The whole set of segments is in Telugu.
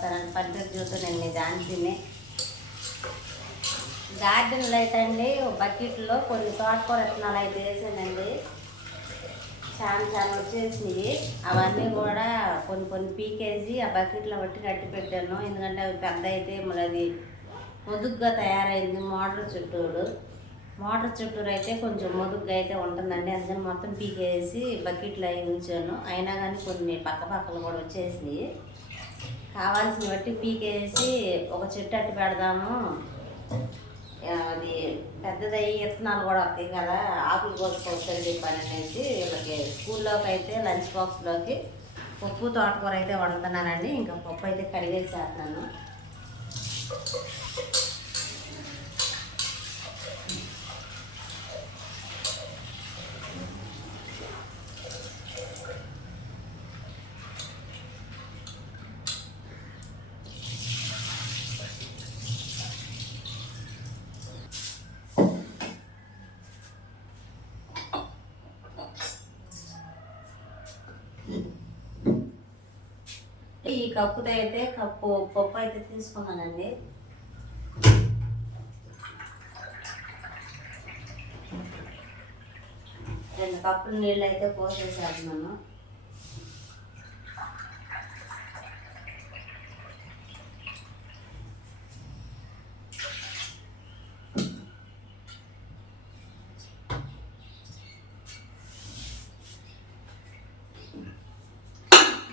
వస్తానండి. పల్లెటూరు జీవితం నేను మీ ఝాన్సీని. గార్డెన్లో అయితే అండి బకెట్లో కొన్ని తోటకూర విత్తనాలు అయితే వేసానండి. చాలా వచ్చేసినాయి. అవన్నీ కూడా కొన్ని పీకేసి ఆ బకెట్లో బట్టి కట్టి పెట్టాను. ఎందుకంటే అవి పెద్ద అయితే మరి అది పొదుగ్గా తయారైంది. మోటార్ చుట్టూరు అయితే కొంచెం మొదుగ్గా అయితే ఉంటుందండి. అందుకని మొత్తం పీకేసి బకెట్లో అవి ఉంచాను. అయినా కానీ కొన్ని పక్కలు కూడా వచ్చేసినాయి. కావాల్సిన బట్టి పీకేసి ఒక చెట్టు అట్టు పెడదాము. అది పెద్దదయ్యి విత్తనాలు కూడా వస్తాయి కదా, ఆకులు కోసుకోవచ్చని చెప్పాను అనేసి వీళ్ళకి స్కూల్లోకి అయితే లంచ్ బాక్స్లోకి పప్పు తోటకూర అయితే వండుతున్నానండి. ఇంకా పప్పు అయితే కడిగేసేస్తున్నాను. ఈ కప్పుతో అయితే పప్పు అయితే తీసుకున్నానండి. 2 కప్పులు నీళ్ళు అయితే పోసేసేస్తున్నాను.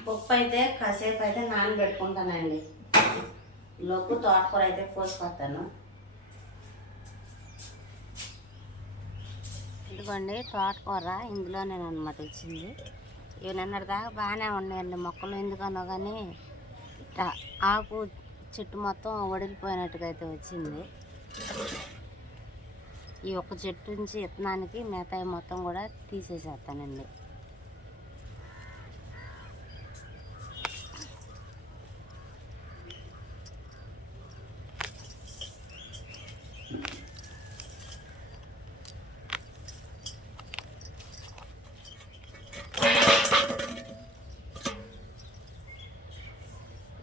పప్పు అయితే కాసేపు అయితే నానబెట్టుకుంటానండి. లోపు తోటకూర అయితే కోసుకొస్తాను. ఇదిగోండి తోటకూర ఇందులోనే అనమాట వచ్చింది. ఇవి నిన్నటిదాకా బాగానే ఉన్నాయండి మొక్కలు. ఎందుకనో కానీ ఆకు చెట్టు మొత్తం వడిలిపోయినట్టుగా అయితే వచ్చింది. ఈ ఒక్క చెట్టు నుంచి విత్తనానికి మిగతాయి మొత్తం కూడా తీసేసేస్తానండి.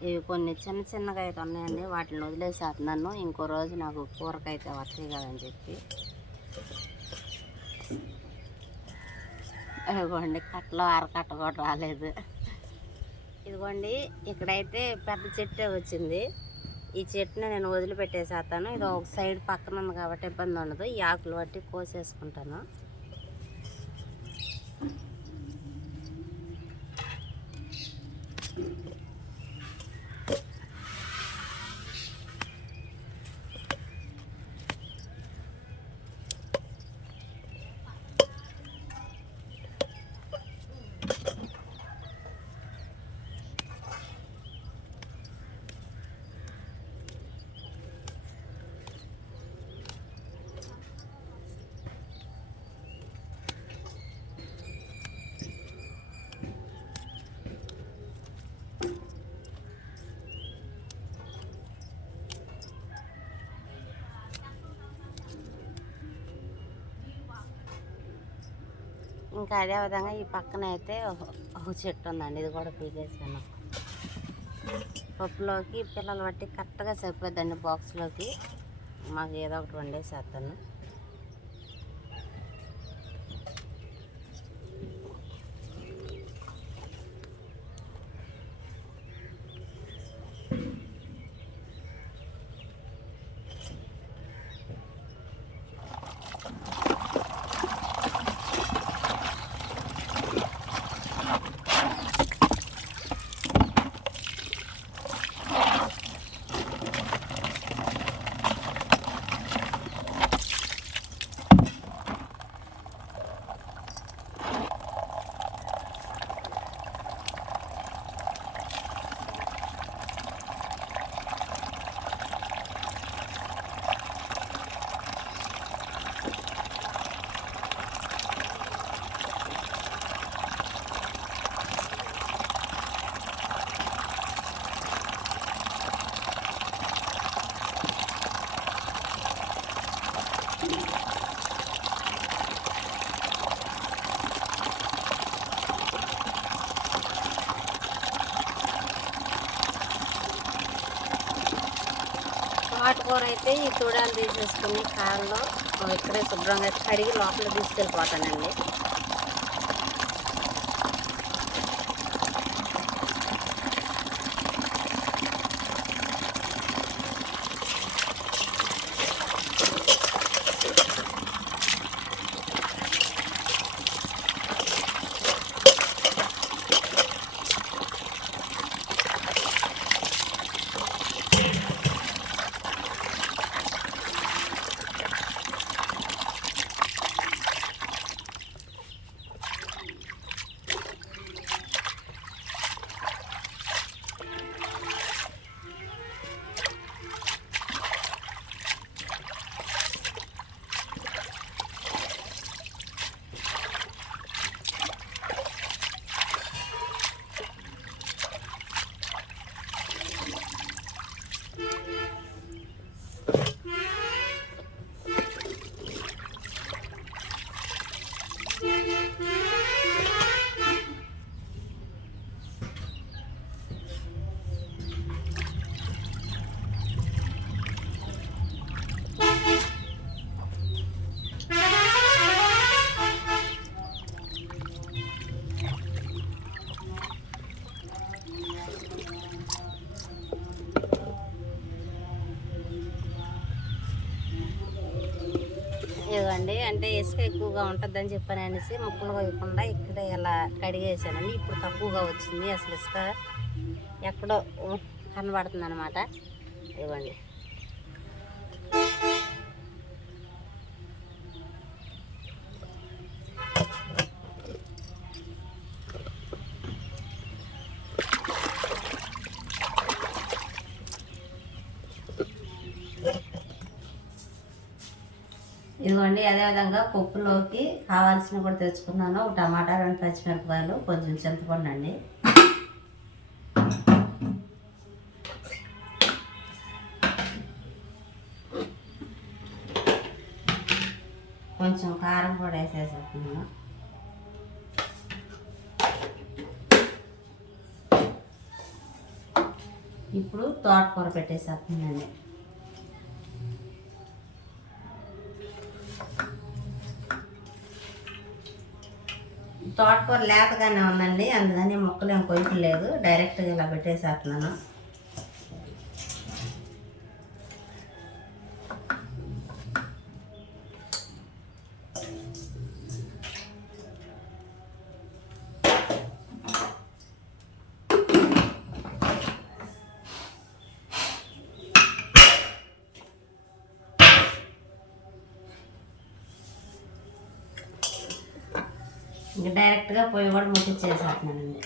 ఇవి కొన్ని చిన్నగా అయితే ఉన్నాయండి. వాటిని వదిలేసేస్తున్నాను. ఇంకో రోజు నాకు కూరకైతే వస్తాయి కదని చెప్పి. ఇదిగోండి కట్టలో అరకట్ట కూడా రాలేదు. ఇదిగోండి ఇక్కడైతే పెద్ద చెట్టే వచ్చింది. ఈ చెట్టుని నేను వదిలిపెట్టేసేస్తాను. ఇది ఒక సైడ్ పక్కన ఉంది కాబట్టి ఇబ్బంది ఉండదు. ఈ ఆకులు బట్టి కోసేసుకుంటాను. ఇంకా అదేవిధంగా ఈ పక్కన అయితే ఒక చెట్టు ఉందండి. ఇది కూడా పీకేసాను. పప్పులోకి పిల్లలు బట్టి కరెక్ట్గా సరిపోద్దండి. బాక్స్లోకి మాకు ఏదో ఒకటి వండేసేస్తాను. తోటకూర అయితే ఈ తూడాలు తీసేసుకుని కాళ్ళలో ఇక్కడే శుభ్రంగా కడిగి లోపల తీసుకెళ్ళిపోతానండి. ఇవ్వండి, అంటే ఇసుక ఎక్కువగా ఉంటుందని చెప్పని అనేసి ముక్కలు వేయకుండా ఇక్కడ ఇలా కడిగేసానండి. ఇప్పుడు తక్కువగా వచ్చింది, అసలు ఇసుక ఎక్కడో కనబడుతుంది అనమాట. ఇవ్వండి, ఇదిగోండి. అదేవిధంగా పప్పులోకి కావాల్సినవి కూడా తెచ్చుకున్నాను. ఒక టమాటా, 2 పచ్చిమిరపకాయలు, కొంచెం చింతపండు అండి. కొంచెం కారం కూడా వేసేసుకున్నాను. ఇప్పుడు తోటకూర పెట్టేసేస్తున్నానండి. తోటకూర లేతగానే ఉందండి, అందుకని ముక్కలు ఏం కొయ్యలేదు, డైరెక్ట్గా ఇలా పెట్టేసేస్తున్నాను. ఇంకా డైరెక్ట్గా పొయ్యి కూడా ముట్టించేసేస్తున్నానండి.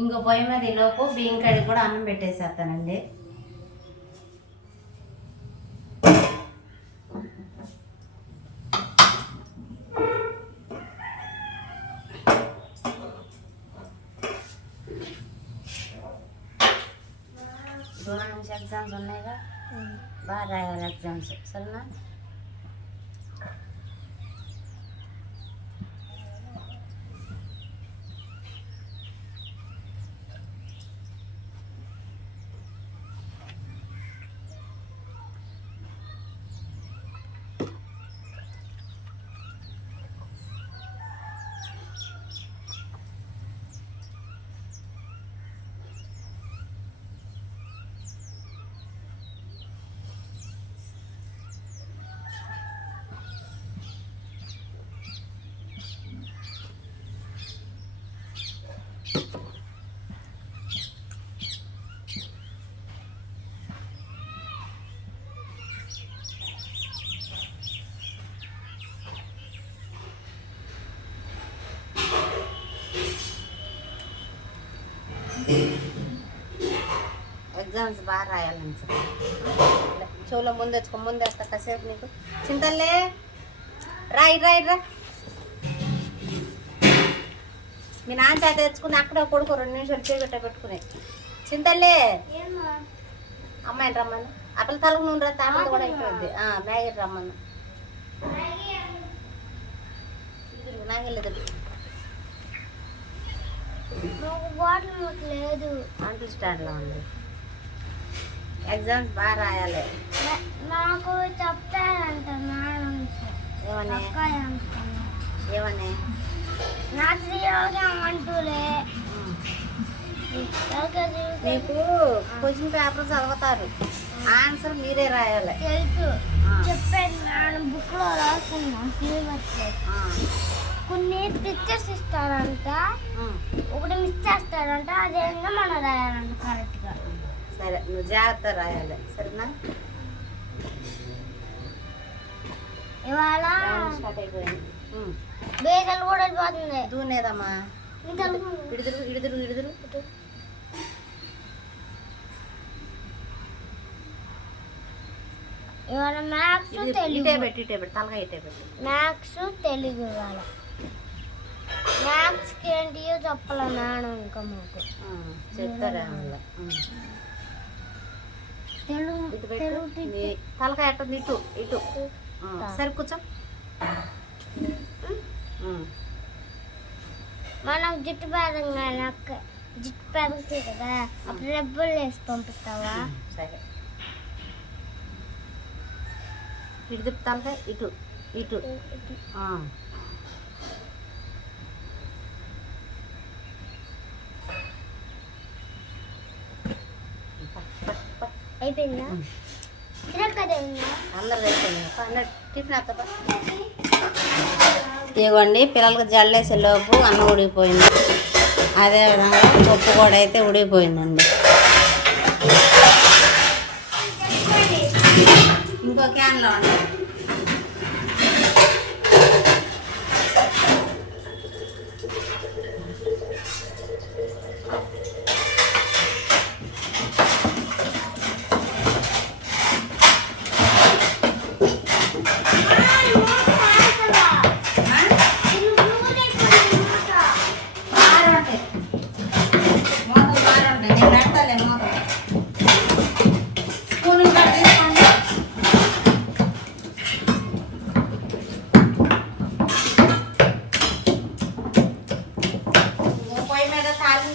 ఇంకో పొయ్యి మీద ఈలోపు బియ్యం కడిగి కూడా అన్నం పెట్టేసేస్తానండి. దూరం నుంచి ఎగ్జామ్స్ ఉన్నాయిగా, బాగా రాయాలి ఎగ్జామ్స్, సరేనా? ఎగ్జామ్స్ బాగా రాయాలని సార్. చెవులో ముందు వచ్చుకో, ముందు వస్తా కాసేపు నీకు. చింతలే రాయి రాయి రా, మీ నాన్న చేత తెచ్చుకుని అక్కడే కొడుకు 2 నిమిషాలు చేగట్ట పెట్టుకుని చింతల్లే అమ్మాయిని రమ్మను అప్పల తలకు నూనె రా తాపల కూడా అయిపోయింది మ్యాగీ రమ్మను నాగలేదు లేదు అంట్లు స్టాండ్లో ఉంది ఎగ్జామ్స్ బాగా రాయాలి నాకు చెప్తారంట ఏమని నాకు అంటూలే మీకు క్వశ్చన్ పేపర్ చదువుతారు ఆన్సర్ మీరే రాయాలి తెలుసు చెప్పాను నేను బుక్ లో రాసుకున్నా సిలబస్ కొన్ని పిక్చర్స్ ఇస్తారంట ఒకటి మిస్ చేస్తారంట అదేంటో మనం రాయాలంట కరెక్ట్ గా సరే నువ్వు జాగ్రత్త రాయాలి సరేనా ఇవాళ స్టార్ట్ అయిపోయింది బేగలు కూడా వెళ్ళిపోతుంది దూనేదమ్మా ఇడుదురు ఇడుదురు ఇడుదురు ఇవాళ మ్యాథ్స్ తెలుగు ఇటే పెట్టి తలగా ఇటే పెట్టి మ్యాథ్స్ తెలుగు ఇవాళ మ్యాథ్స్కి ఏంటియో చెప్పాల మేడం ఇంకా మాకు చెప్తారా తలకాయ ఎట్టుంది ఇటు ఇటు సరే కూర్చో మనం జుట్టు పేదంగా జుట్టు పేదకి కదా అప్పుడు రెబ్బలు వేసి పంపిస్తావా సరే ఇటు తిప్పుతాలకాయ ఇటు ఇటు అయిపోయిందా అందరు టిఫిన్ ఇదిగోండి పిల్లలకి జల్లేసే లోపు అన్నం ఉడికిపోయింది అదేవిధంగా పప్పు కూడా అయితే ఉడికిపోయిందండి ఇంకో క్యాన్లో అండి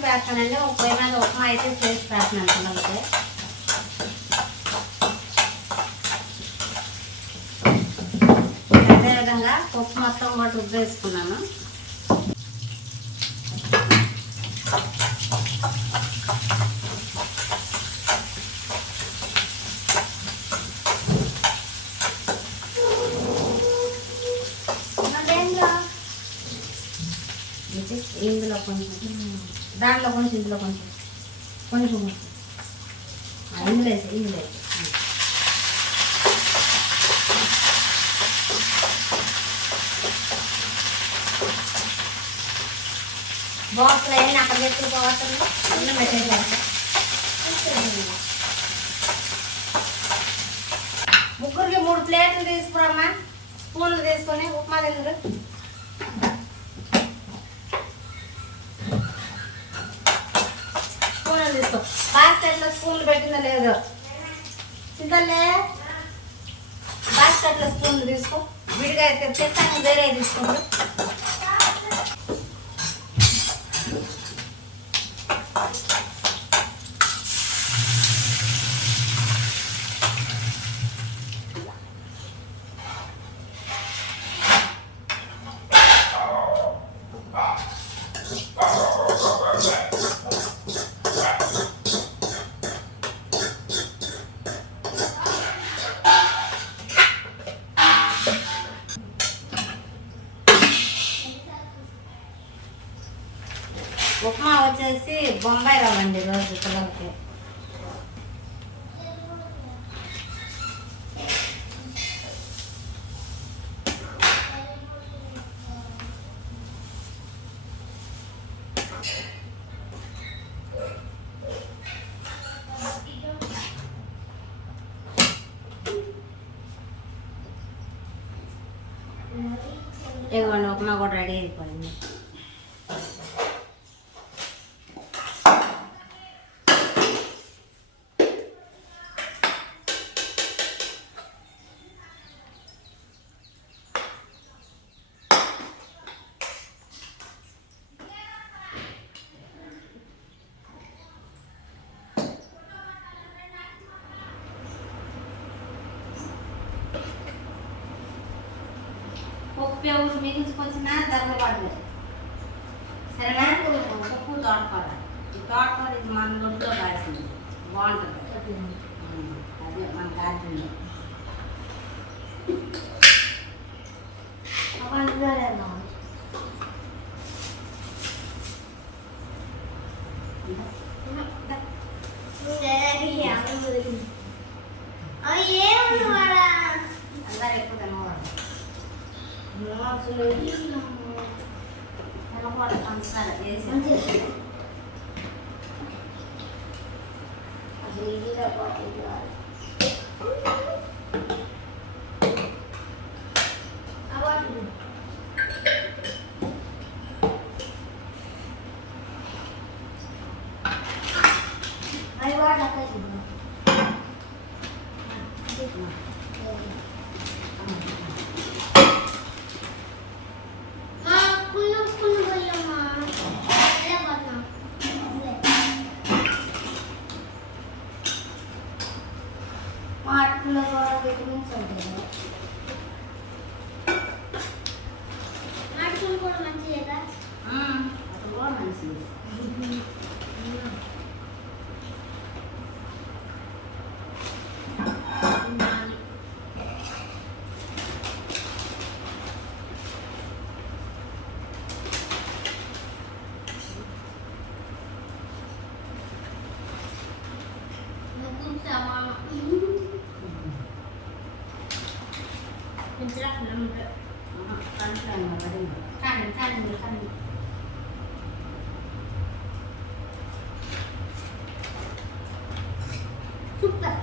వేస్తానండి ఒక పొయ్యి మీద ఉప్మా అయితే చేసి వేస్తున్నాను పిల్లలకి అదేవిధంగా పప్పు మొత్తం కూడా రుబ్బేసుకున్నాను ఇందులో కొంచెం దాంట్లో కొంచెం ఇందులో కొంచెం కొంచెం ఇందులో వేసి ఇందులో బాక్స్లో అయినా అక్కడ పెట్టుకోవాలి అన్నీ పెట్టేసారు ముగ్గురికి 3 ప్లేట్లు తీసుకురామ్మా స్పూన్లు తీసుకొని ఉప్మా తిందరు తీసుకో బాస్కెట్లో స్పూన్లు పెట్టిందో లేదో చింతలే బాస్కెట్లో స్పూన్లు తీసుకో విడిగా అయితే చెట్టాన్ని వేరే తీసుకోండి ఉప్మా వచ్చేసి బొంబాయి రవ్వ అండి రోజు పిల్లలకి ఇదిగోండి ఉప్మా కూడా రెడీ అయిపోయింది ఉప్పు ఎవరు మిగిల్చుకొచ్చినా దగ్గర పడలేదు. సరేనా? ఉప్పు తోటకూర, ఈ తోటకూర ఇది మన దొడ్లో కాసింది, బాగుంటుంది. అదే మన గార్డెన్లో. అందరు ఎక్కువ తినవాడు తినకూడదు, పంచదార వేసి వాటిలో కూడా విటమిన్స్ ఉంటాయి. నాటుకులు కూడా మంచిది కదా. అది కూడా మంచిది. సూపర్.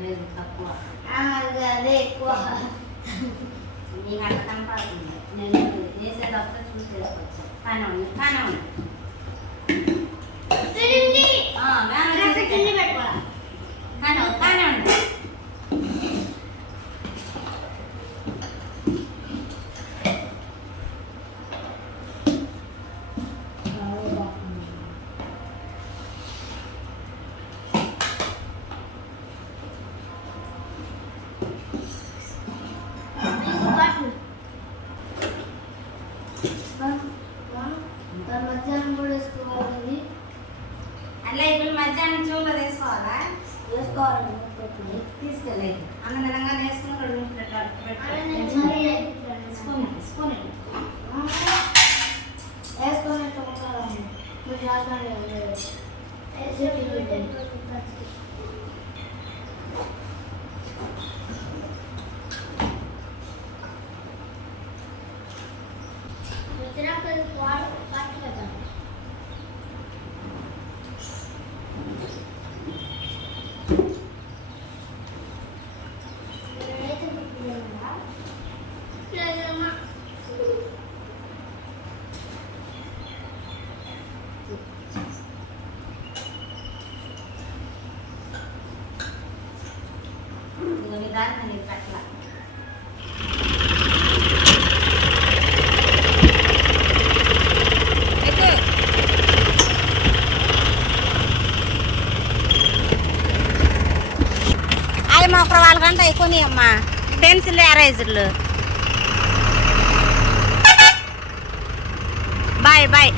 లేదు తక్కువ, అదే ఎక్కువ. నీకు అట్లా కనపడుతుంది. నేను వేసేటప్పుడు చూసి వేసుకోవచ్చు. కానీ ఉంది కానీ ఉంది. తిండి పెట్టుకోవాలి. కానీ కానీ ఉంది. మధ్యాహ్నం కూడా వేసుకోవాలి. అట్లా ఇప్పుడు మధ్యాహ్నం చూపులో వేసుకోవాలా? వేసుకోవాలి. తీసుకెళ్ళి అన్న విధంగా వేసుకుని 2 స్పూన్ స్పూన్ వేసుకున్నట్టు ఉంటారు. దాన్ని నేను పట్ల అవి మొక్కలు వాళ్ళకంటే అయిపోయినాయి అమ్మా. పెన్సిల్ ఎరేజర్లు. Bye bye.